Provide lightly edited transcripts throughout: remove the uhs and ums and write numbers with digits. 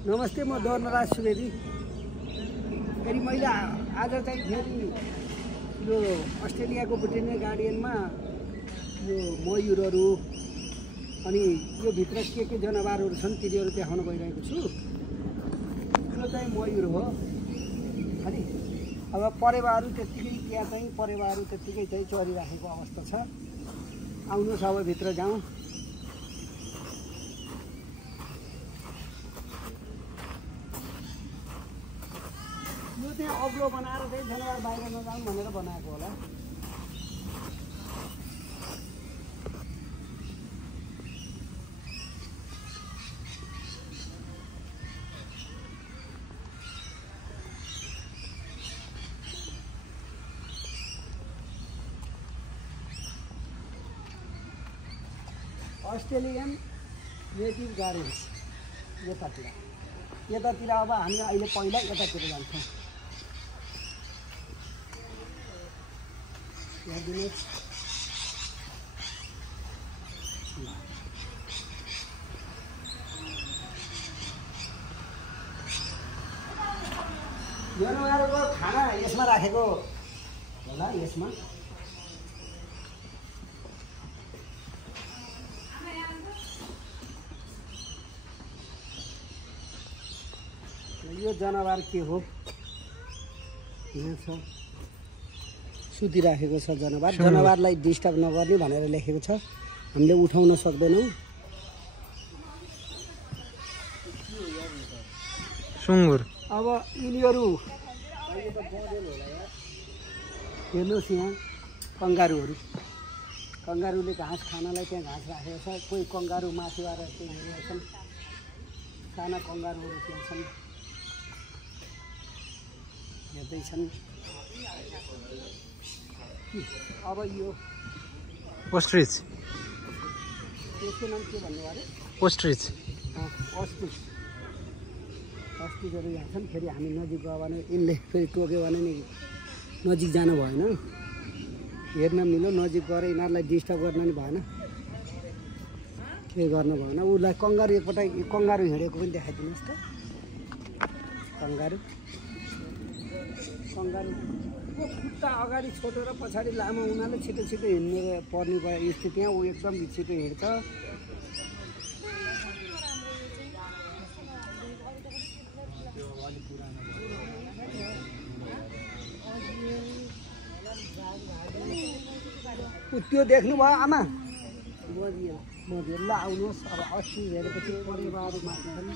नमस्ते, म दर्नराज सुवेदी। फेरि मैले आज चाहिँ फेरि यो अस्ट्रेलियाको ब्रिटेनिया गार्डियनमा यो मयुरहरू अनि यो भित्र के जनावरहरू छन् तिनीहरू देखाउन गइरहेको छु। यो चाहिँ मयुर हो। अनि अब परेवाहरू त्यत्तिकै त्यहाँ चाहिँ परेवाहरू त्यत्तिकै चाहिँ चरिराखेको अवस्था छ। आउनुहोस् अब भित्र जाउँ। यो चाहिँ अग्लो बनाएर चाहिँ जनावर बाहिर नजाउँ भनेर बनाएको होला। अस्ट्रेलियन नेटिभ गार्डन्स यतातिर अब हामी अहिले पहिला यतातिर जान्छौँ। हेरिदिनुहोस्, जनावरको खाना यसमा राखेको होला। यसमा यो जनावर के हो? यहाँ छ, सुतिराखेको छ जनावर। जनावरलाई डिस्टर्ब नगर्ने भनेर लेखेको छ। हामीले उठाउन सक्दैनौँ। सुँगुर अब यिनीहरू हेर्नुहोस्, यहाँ कङ्गारुले घाँस खानलाई त्यहाँ घाँस राखेको छ। कोही कङ्गारु मासुवार त्यहाँ हेरेका छन्। साना कङ्गारुहरू त्यहाँ छन्, हेर्दैछन्। अब यो ओस्ट्रिच, यसको नाम के भन्नु अरे? ओस्ट्रिच अस्ट्रिचहरू यहाँ छन्। फेरि हामी नजिक गयो भने यिनले फेरि टोक्यो भने नि नजिक जानु भएन, हेर्न मिल्यो। नजिक गएर यिनीहरूलाई डिस्टर्ब गर्न नि भएन, के गर्नु भएन। उसलाई कङ्गारु एकपल्ट कङ्गारु हिँडेको पनि देखाइदिनुहोस् त। कङ्गारु खुट्टा अगाडि छोटो र पछाडि लामो हुनाले छिटो हिँड्ने पर्ने भयो स्थितिमा ऊ एकदम छिटो हिँड्छ। त्यो देख्नुभयो आमा? बजियो ल आउनुहोस्। अब अस्ति हेरेपछि परिवार माथि पनि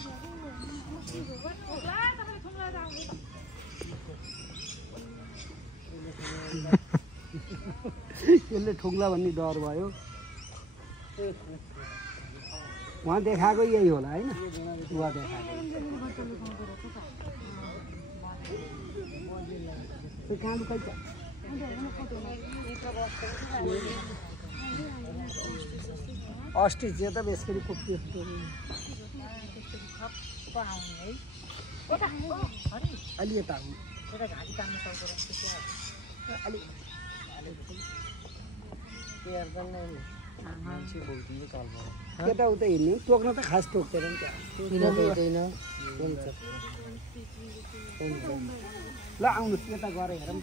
यसले ठोक्ला भन्ने डर भयो। उहाँ देखाएको यही होला होइन? उहाँ देखाएको अस्ट्रिच चाहिँ त बेसरी कुप्यो। अलि यता आउनु, यताउता हिँड्नु। टोक्न त खास टोक्दैन नि। ल आउनुहोस्, यता गएर हेरौँ।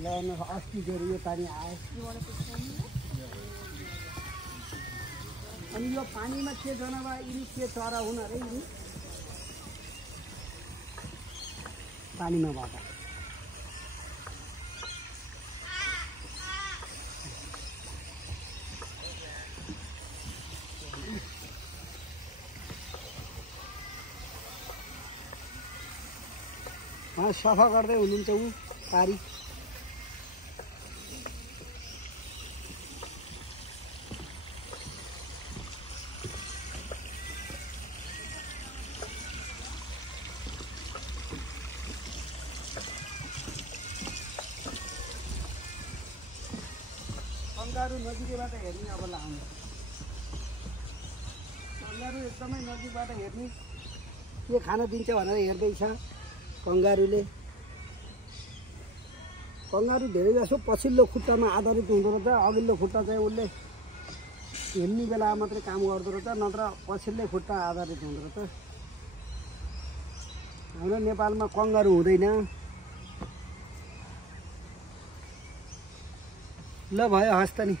ल अस्ट्रिचहरू यो पानी आयो। अनि यो पानीमा के जनावर यिनी के चरा हुन् अरे? यिनी पानीमा भएको सफा गर्दै हुनुहुन्छ ऊ पारी। कङ्गारु नजिकैबाट हेर्ने अब लाउनु। कङ्गारु एकदमै नजिकबाट हेर्ने, के खान दिन्छ भनेर हेर्दैछ कङ्गारुले। कङ्गारु धेरै जसो पछिल्लो खुट्टामा आधारित हुँदो रहेछ, अघिल्लो खुट्टा चाहिँ उसले हिँड्ने बेला मात्रै काम गर्दो रहेछ, नत्र पछिल्लै खुट्टा आधारित हुँदो रहेछ। हाम्रो नेपालमा कङ्गारु हुँदैन। ल भयो, हस् त नि।